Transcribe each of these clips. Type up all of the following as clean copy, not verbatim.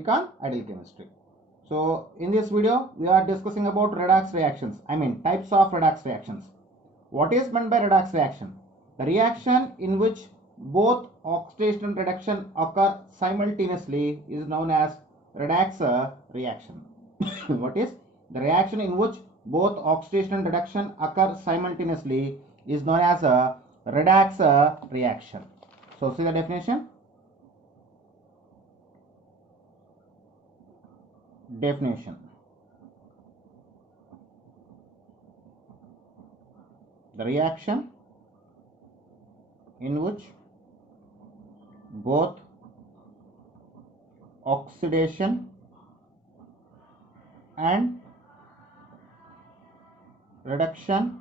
week on ideal chemistry. So in this video we are discussing about redox reactions, types of redox reactions. What is meant by redox reaction? The reaction in which both oxidation and reduction occur simultaneously is known as redox reaction. What is the reaction in which both oxidation and reduction occur simultaneously is known as a redox reaction. So see the definition. Definition. The reaction in which both oxidation and reduction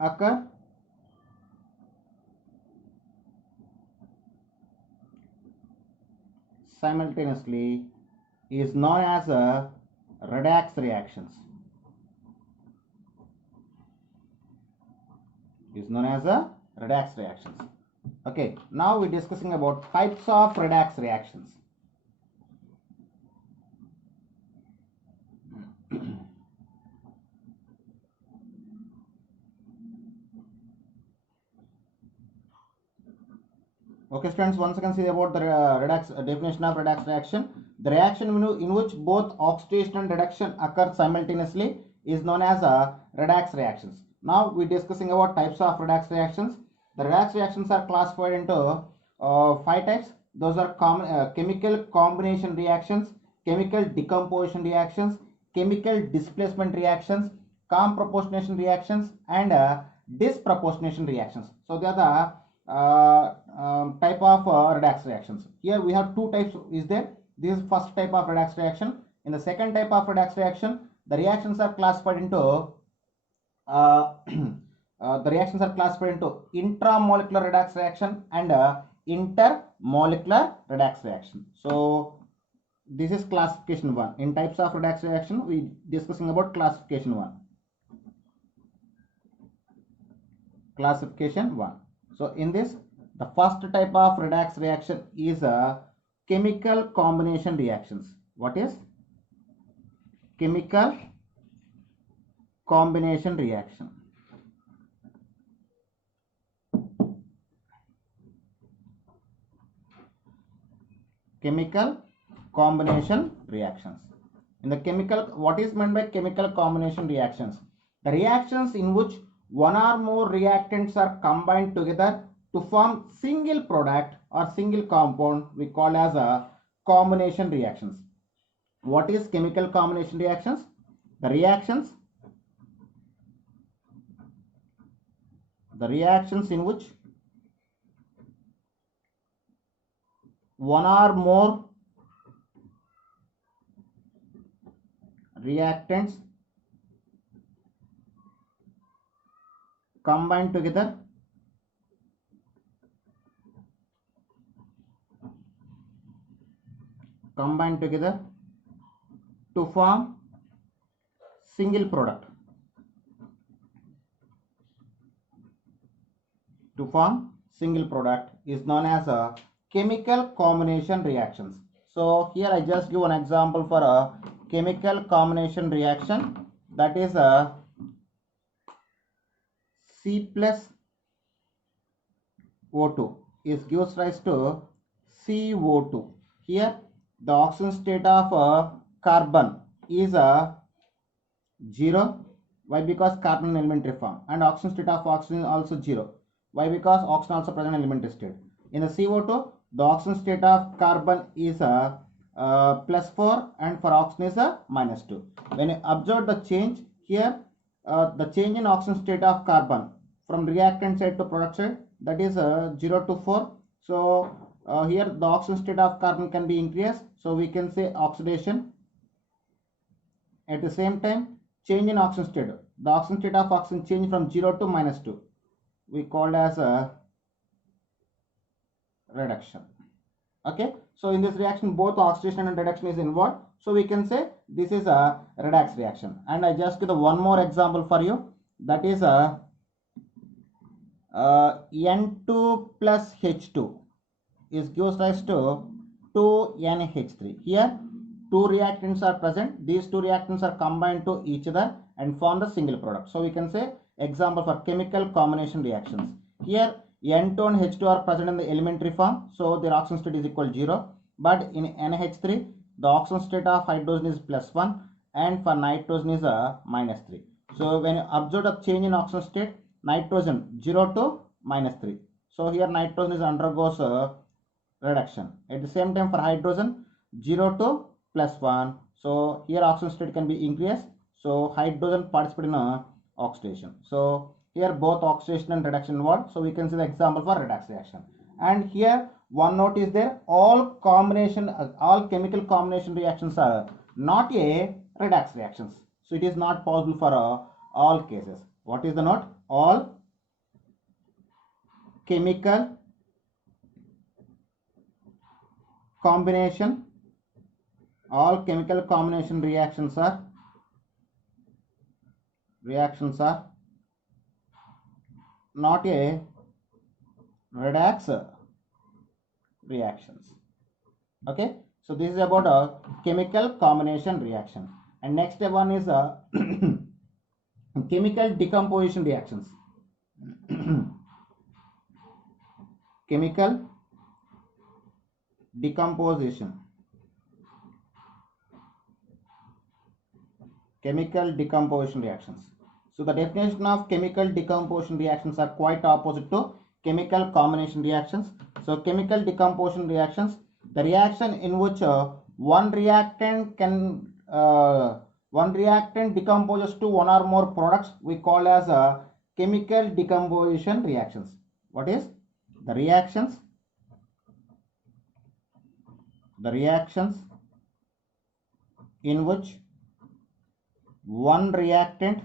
occur simultaneously is known as a redox reactions. Is known as a redox reactions. Okay, now we're discussing about types of redox reactions. Okay, students, once again see about the definition of redox reaction. The reaction in which both oxidation and reduction occur simultaneously is known as redox reactions. Now we're discussing about types of redox reactions. The redox reactions are classified into 5 types. Those are chemical combination reactions, chemical decomposition reactions, chemical displacement reactions, comproportionation reactions, and disproportionation reactions. So they are the type of redox reactions. Here we have 2 types is there. This is first type of redox reaction. In the second type of redox reaction, the reactions are classified into intramolecular redox reaction and intermolecular redox reaction. So this is classification 1. In types of redox reaction, we discussing about classification 1. Classification 1. So in this, the first type of redox reaction is chemical combination reactions. What is chemical combination reaction? Chemical combination reactions. In the chemical, what is meant by chemical combination reactions? The reactions in which one or more reactants are combined together to form single product or single compound we call as a combination reactions. What is chemical combination reactions? The reactions in which one or more reactants combined together to form single product. Is known as a chemical combination reactions. So here I just give an example for a chemical combination reaction, that is a C plus O2 is gives rise to CO2. Here the oxidation state of carbon is 0. Why? Because carbon elementary form, and oxidation state of oxygen also 0. Why? Because oxygen also present in elementary state. In the CO2, the oxidation state of carbon is +4 and for oxygen is -2. When you observe the change here, the change in oxidation state of carbon from reactant side to product side, that is 0 to 4. So here the oxidation state of carbon can be increased, so we can say oxidation. At the same time, change in oxidation state, the oxidation state of oxygen change from 0 to -2, we call as a reduction. Okay, so in this reaction both oxidation and reduction is involved, so we can say this is a redox reaction. And I just give the one more example for you, that is a N2 plus H2 is gives rise to 2NH3. Here two reactants are present. These two reactants are combined to each other and form the single product. So we can say example for chemical combination reactions. Here N2 and H2 are present in the elementary form, so their oxidation state is equal to 0. But in NH3, the oxidation state of hydrogen is +1 and for nitrogen is -3. So when you observe the change in oxidation state, nitrogen 0 to -3. So here nitrogen is undergoes reduction. At the same time for hydrogen 0 to +1. So here oxidation state can be increased. So hydrogen participates in oxidation. So here both oxidation and reduction involved. So we can see the example for redox reaction. And here one note is there: all chemical combination reactions are not a redox reactions. So it is not possible for all cases. What is the note? All chemical combination reactions are not a redox reactions. Okay, so this is about a chemical combination reaction. And next one is a chemical decomposition reactions. Chemical decomposition reactions. So the definition of chemical decomposition reactions are quite opposite to chemical combination reactions. So chemical decomposition reactions, the reaction in which one reactant decomposes to one or more products, we call as chemical decomposition reactions. What is the reactions in which one reactant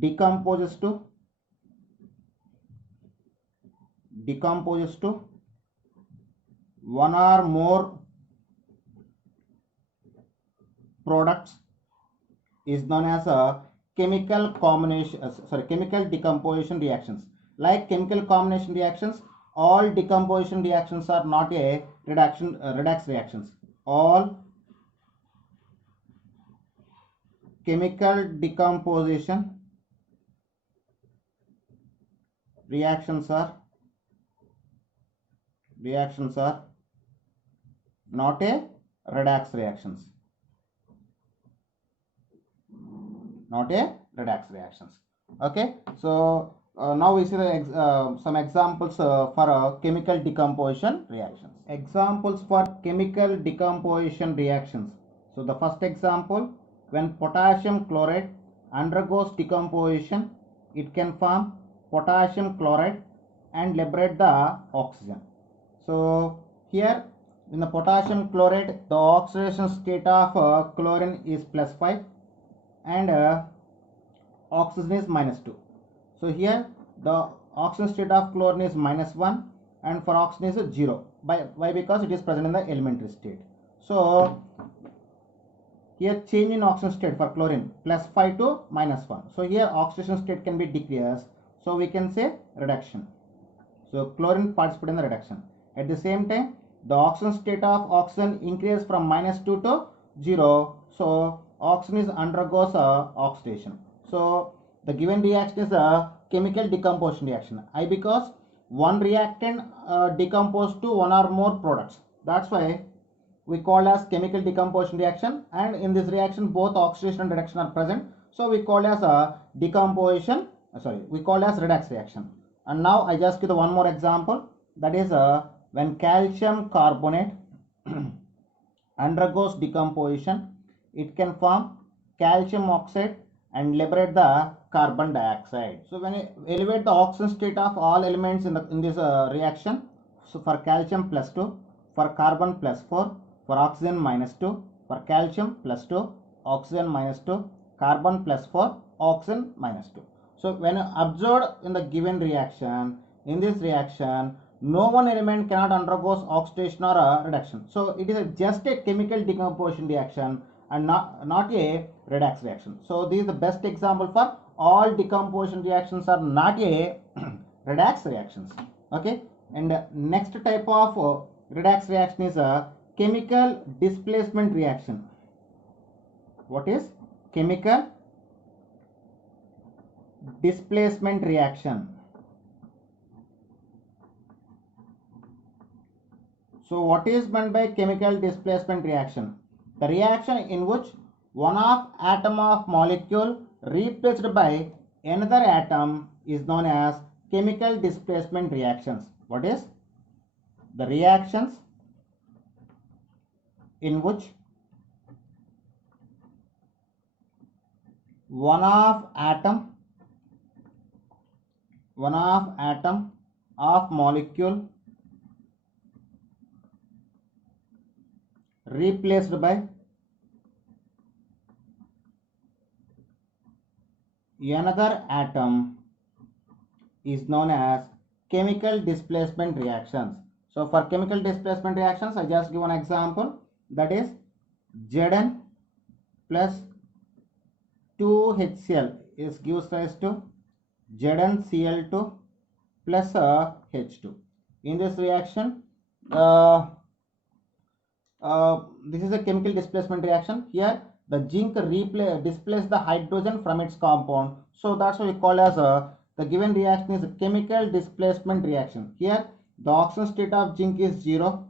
decomposes to one or more products is known as a chemical decomposition reactions. Like chemical combination reactions, all decomposition reactions are not a redox reactions. All chemical decomposition reactions are not a redox reactions. Okay, so now we see the some examples for chemical decomposition reactions. Examples for chemical decomposition reactions. So the first example, when potassium chloride undergoes decomposition, it can form potassium chloride and liberate the oxygen. So here in the potassium chloride, the oxidation state of chlorine is +5 and oxygen is -2. So here the oxidation state of chlorine is -1 and for oxygen is 0. Why? Because it is present in the elementary state. So here change in oxidation state for chlorine +5 to -1. So here oxidation state can be decreased. So we can say reduction. So chlorine participates in the reduction. At the same time, the oxidation state of oxygen increases from -2 to 0. So oxygen undergoes oxidation. So the given reaction is a chemical decomposition reaction. Because one reactant decomposes to one or more products. That's why we call as chemical decomposition reaction. And in this reaction, both oxidation and reduction are present. So we call as a redox reaction. And now I just give the one more example. That is when calcium carbonate undergoes decomposition, it can form calcium oxide and liberate the carbon dioxide. So when you elevate the oxidation state of all elements in this reaction, so for calcium +2, for carbon +4, for oxygen -2, for calcium +2, oxygen -2, carbon +4, oxygen -2. So when observed in the given reaction, in this reaction, no one element cannot undergo oxidation or reduction. So it is just a chemical decomposition reaction and not a redox reaction. So this is the best example for all decomposition reactions are not a redox reactions. Okay, and next type of redox reaction is a chemical displacement reaction. What is chemical displacement reaction? So what is meant by chemical displacement reaction? The reaction in which one of atom of molecule replaced by another atom is known as chemical displacement reactions. What is the reactions in which one of atom of molecule replaced by another atom is known as chemical displacement reactions. So for chemical displacement reactions, I just give an example, that is Zn plus 2HCl is gives rise to ZnCl2 plus H2. In this reaction, this is a chemical displacement reaction. Here the zinc displaces the hydrogen from its compound, so that's why we call as the given reaction is a chemical displacement reaction. Here the oxidation state of zinc is 0,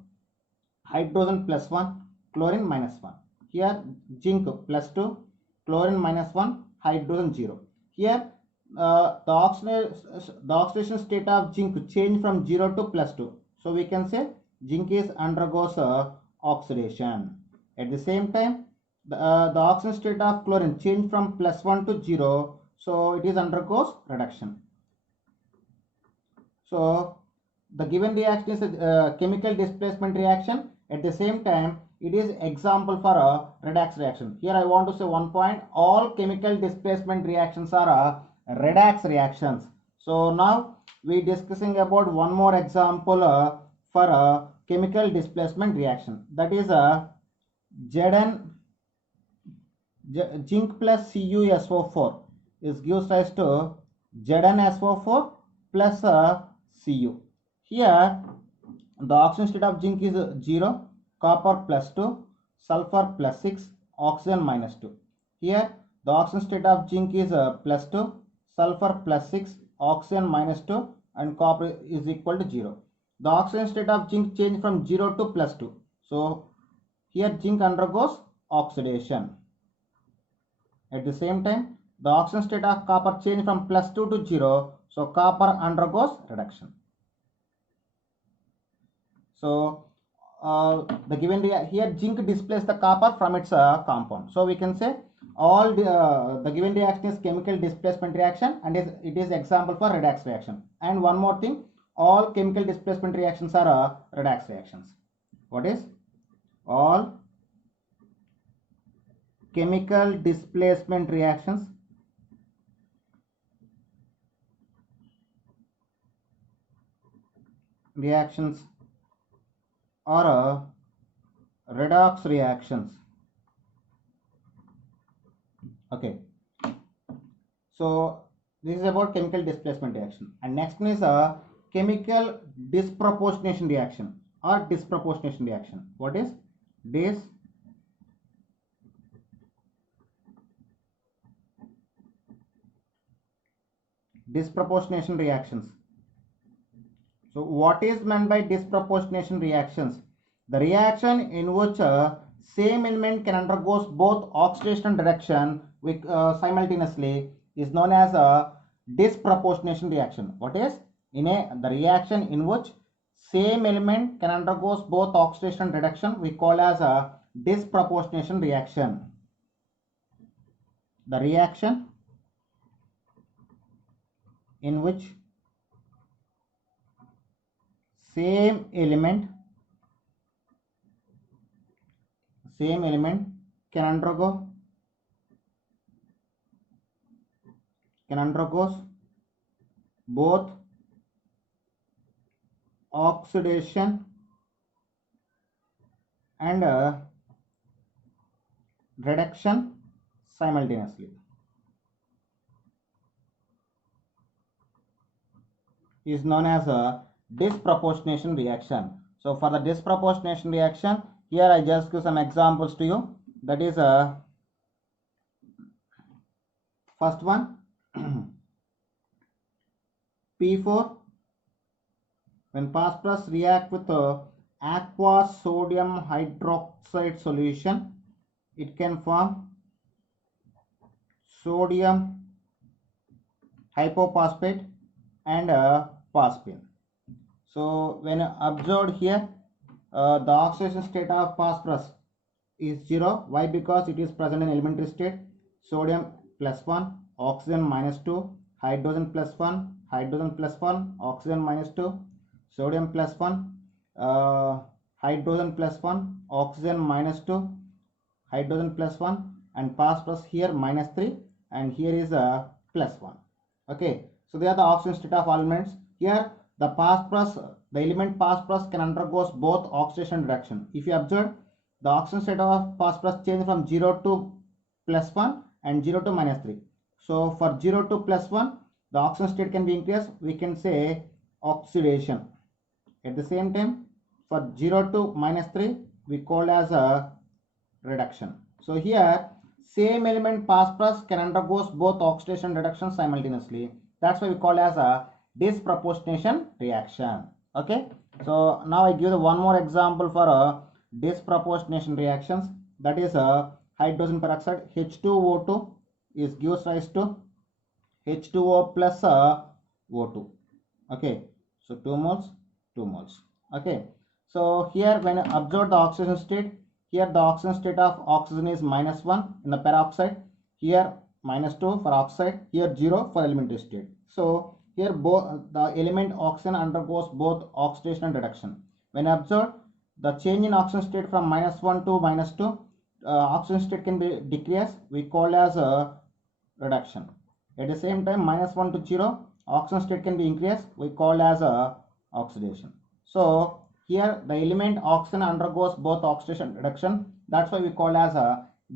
hydrogen plus 1, chlorine minus 1. Here zinc plus 2, chlorine minus 1, hydrogen 0. Here the oxidation state of zinc change from 0 to plus 2, so we can say zinc is undergoes oxidation. At the same time, the oxidation state of chlorine change from plus 1 to 0, so it is undergoes reduction. So the given reaction is a chemical displacement reaction. At the same time, it is example for a redox reaction. Here I want to say one point: all chemical displacement reactions are redox reactions. So now we discussing about one more example for a chemical displacement reaction, that is a zinc plus CuSO4 is gives rise to ZnSO4 plus Cu. Here the oxidation state of zinc is 0, copper plus 2, sulfur plus 6, oxygen minus 2. Here the oxidation state of zinc is plus 2, sulfur plus 6, oxygen minus 2, and copper is equal to 0. The oxidation state of zinc change from 0 to plus 2. So here zinc undergoes oxidation. At the same time, the oxidation state of copper change from plus 2 to 0. So copper undergoes reduction. So the given here zinc displaces the copper from its compound. So we can say all the given reaction is chemical displacement reaction, and it is example for redox reaction. And one more thing, all chemical displacement reactions are redox reactions. What is all chemical displacement reactions are redox reactions. Okay, so this is about chemical displacement reaction, and next one is a chemical disproportionation reaction or disproportionation reaction. What is disproportionation reactions? So what is meant by disproportionation reactions? The reaction in which same element can undergoes both oxidation and reduction with simultaneously is known as a disproportionation reaction. What is the reaction in which same element can undergoes both oxidation and reduction we call as a disproportionation reaction. The reaction in which same element can undergoes both oxidation and reduction simultaneously is known as a disproportionation reaction. So for the disproportionation reaction, here I just give some examples to you. That is first one P4, when phosphorus react with aqueous sodium hydroxide solution, it can form sodium hypophosphate and phosphine. So when observed here, the oxidation state of phosphorus is 0. Why? Because it is present in elementary state. Sodium +1, oxygen -2, hydrogen +1, hydrogen +1, oxygen -2, sodium +1, hydrogen +1, oxygen -2, hydrogen +1, and phosphorus here -3, and here is a +1. Okay, so they are the oxidation state of elements. Here the phosphorus, the element phosphorus can undergoes both oxidation and reduction. If you observe, the oxidation state of phosphorus change from 0 to +1 and 0 to -3. So for 0 to +1, the oxidation state can be increased. We can say oxidation. At the same time, for 0 to -3, we call as a reduction. So here, same element phosphorus can undergoes both oxidation and reduction simultaneously. That's why we call as a disproportionation reaction. Okay. So now I give the one more example for a disproportionation reactions. That is a hydrogen peroxide H2O2 is gives rise to H2O plus O2. Okay. So 2 moles, 2 moles. Okay. So here when I observe the oxidation state, here the oxidation state of oxygen is -1 in the peroxide, here -2 for oxide, here 0 for elementary state. So here both the element oxygen undergoes both oxidation and reduction. When observed, the change in oxygen state from -1 to -2, oxygen state can be decreased. We call as a reduction. At the same time, -1 to 0, oxygen state can be increased. We call as a oxidation. So here the element oxygen undergoes both oxidation and reduction. That's why we call as a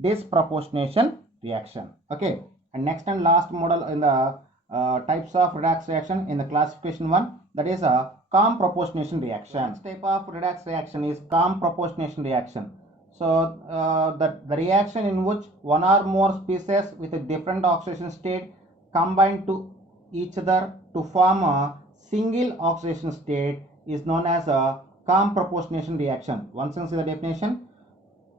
disproportionation reaction. Okay. And next and last model in the types of redox reaction in the classification 1, that is a calm proportionation reaction. Next type of redox reaction is calm proportionation reaction. So the reaction in which one or more species with a different oxidation state combine to each other to form a single oxidation state is known as a calm proportionation reaction. Once again, see the definition.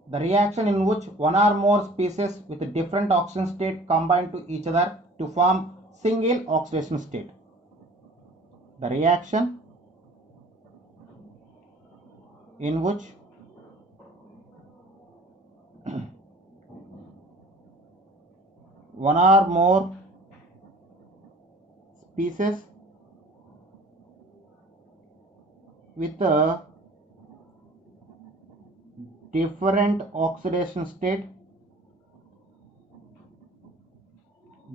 The reaction in which one or more species with a different oxidation state combine to each other to form single oxidation state. The reaction in which one or more species with a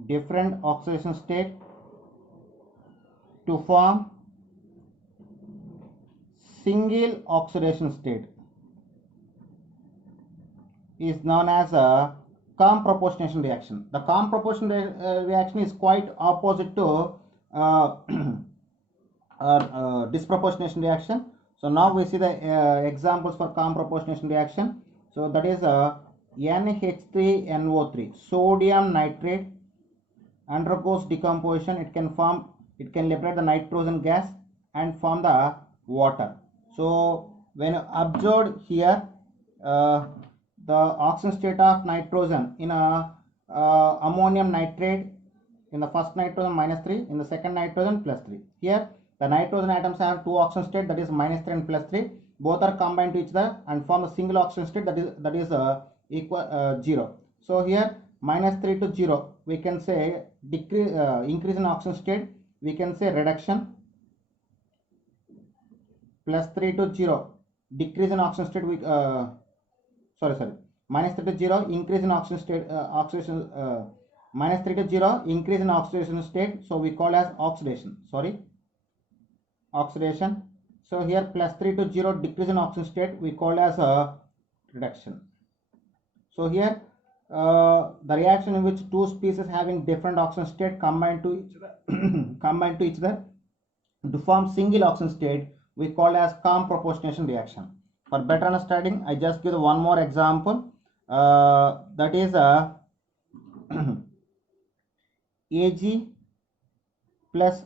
different oxidation state to form single oxidation state is known as a calm proportionation reaction. The calm proportionation reaction is quite opposite to disproportionation reaction. So now we see the examples for calm proportionation reaction. So that is NH3NO3, sodium nitrate undergoes decomposition. It can liberate the nitrogen gas and form the water. So when observed here, the oxidation state of nitrogen in a ammonium nitrate, in the first nitrogen -3, in the second nitrogen +3. Here the nitrogen atoms have two oxidation state, that is -3 and +3. Both are combined to each other and form a single oxidation state, that is equal 0. So here -3 to 0, we can say decrease, increase in oxidation state, we can say reduction. +3 to 0, decrease in oxidation state, we -3 to 0, increase in oxidation state, -3 to 0, increase in oxidation state, so we call as oxidation. Oxidation. So here +3 to 0, decrease in oxidation state, we call as a reduction. So here the reaction in which two species having different oxidation state combine to each other to form single oxidation state, we call as calm proportionation reaction. For better understanding, I just give one more example. That is Ag plus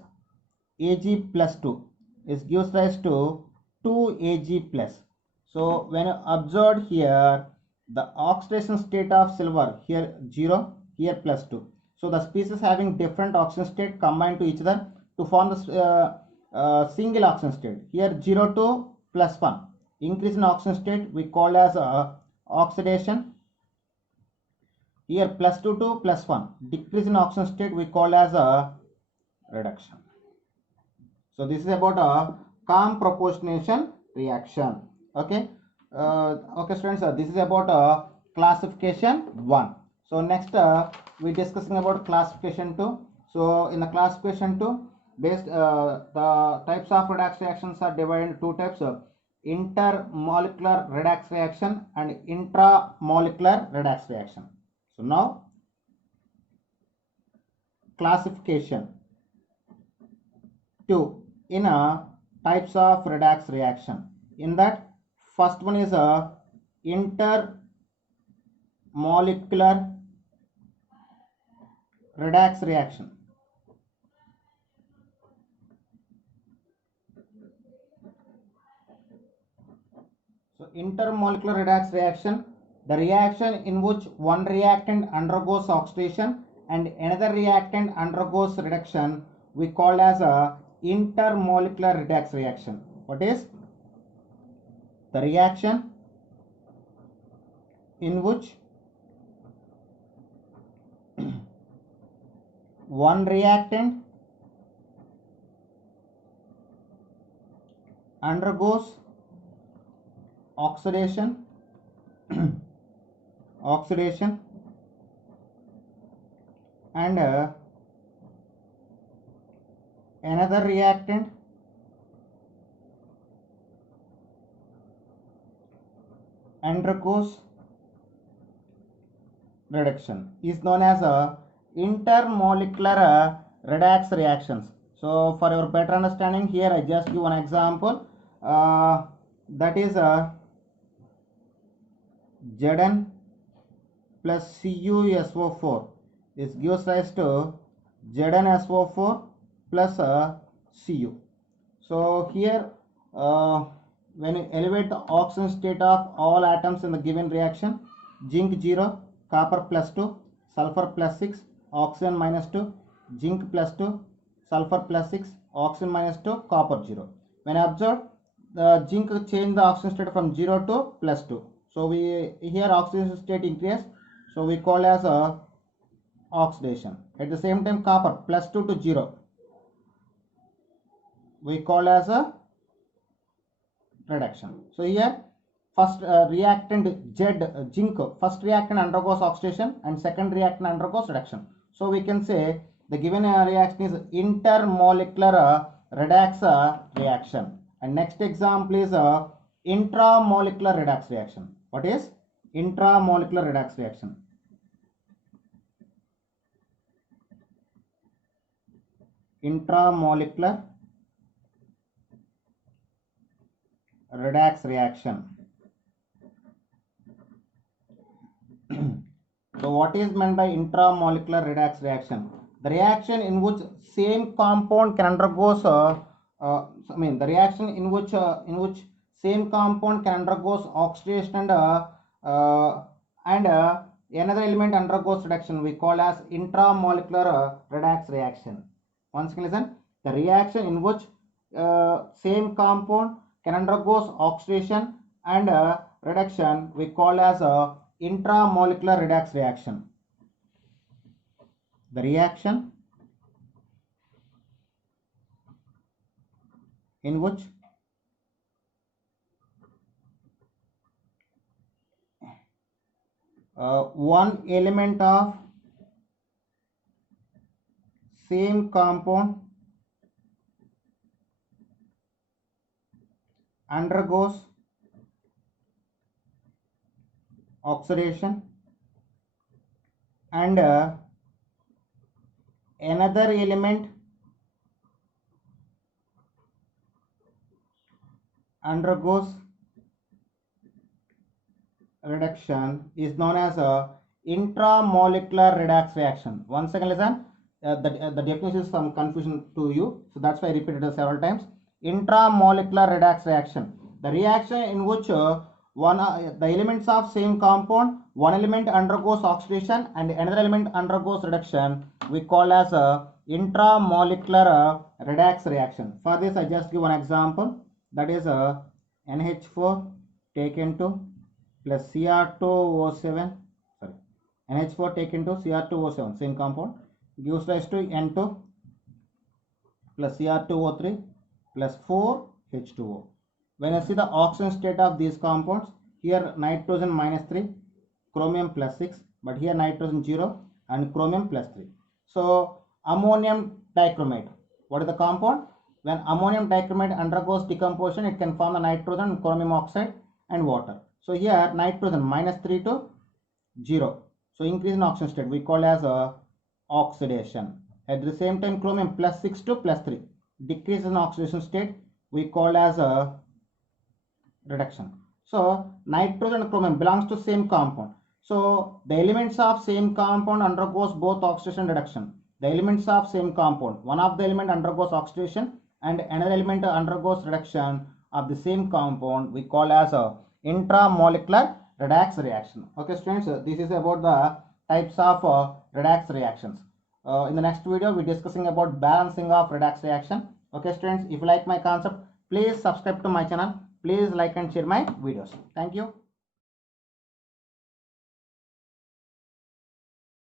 Ag plus 2 is gives rise to 2Ag plus. So when you observe here, the oxidation state of silver here 0, here plus 2. So the species having different oxidation state combine to each other to form the single oxidation state. Here 0 to plus 1. Increase in oxidation state we call as oxidation. Here plus 2 to plus 1. Decrease in oxidation state we call as a reduction. So this is about a calm proportionation reaction. Okay. Okay, students. This is about classification 1. So next we discussing about classification 2. So in the classification 2, based the types of redox reactions are divided into two types: intermolecular redox reaction and intramolecular redox reaction. So now classification 2 in a types of redox reaction. In that, first one is a intermolecular redox reaction. So intermolecular redox reaction, the reaction in which one reactant undergoes oxidation and another reactant undergoes reduction, we call as a intermolecular redox reaction. What is the reaction in which one reactant undergoes oxidation and another reactant undergoes reduction is known as a intermolecular redox reactions. So for your better understanding, here I just give one example. That is Zn plus CuSO4. This gives rise to ZnSO4 plus Cu. So here when you elevate the oxidation state of all atoms in the given reaction, zinc 0, copper plus 2, sulfur plus 6, oxygen minus 2, zinc plus 2, sulfur plus 6, oxygen minus 2, copper 0. When observed, the zinc change the oxidation state from 0 to plus 2. So we here oxidation state increase. So we call as a oxidation. At the same time, copper plus 2 to 0. We call as a reduction. So here first reactant zinc, first reactant undergoes oxidation and second reactant undergoes reduction. So we can say the given reaction is intermolecular redox reaction. And next example is intramolecular redox reaction. What is intramolecular redox reaction? Intramolecular redox reaction. So what is meant by intramolecular redox reaction? The reaction in which same compound can undergoes the reaction in which same compound can undergoes oxidation and another element undergoes reduction, we call as intramolecular redox reaction. Once again listen, the reaction in which same compound can undergoes oxidation and reduction, we call as intramolecular redox reaction. The reaction in which one element of same compound undergoes oxidation and another element undergoes reduction is known as a intramolecular redox reaction. Once again, listen. The definition is some confusion to you, so that's why I repeated it several times. Intramolecular redox reaction, the reaction in which the elements of same compound, one element undergoes oxidation and another element undergoes reduction, we call as a intramolecular redox reaction. For this, I just give one example, that is a NH4 taken to plus Cr2O7, sorry, NH4 taken to Cr2O7, same compound, gives rise to N2 plus Cr2O3 plus 4H2O. When I see the oxidation state of these compounds, here nitrogen minus 3, chromium plus 6, but here nitrogen 0 and chromium plus 3. So ammonium dichromate, what is the compound? When ammonium dichromate undergoes decomposition, it can form the nitrogen, chromium oxide and water. So here nitrogen minus 3 to 0. So increase in oxidation state, we call as a oxidation. At the same time, chromium plus 6 to plus 3, decrease in oxidation state, we call as a reduction. So nitrogen and chromium belongs to same compound. So the elements of same compound undergoes both oxidation and reduction. The elements of same compound, one of the element undergoes oxidation and another element undergoes reduction of the same compound, we call as a intramolecular redox reaction. Okay students, this is about the types of redox reactions. In the next video, we're discussing about balancing of redox reaction. Okay students, if you like my concept, please subscribe to my channel. Please like and share my videos. Thank you.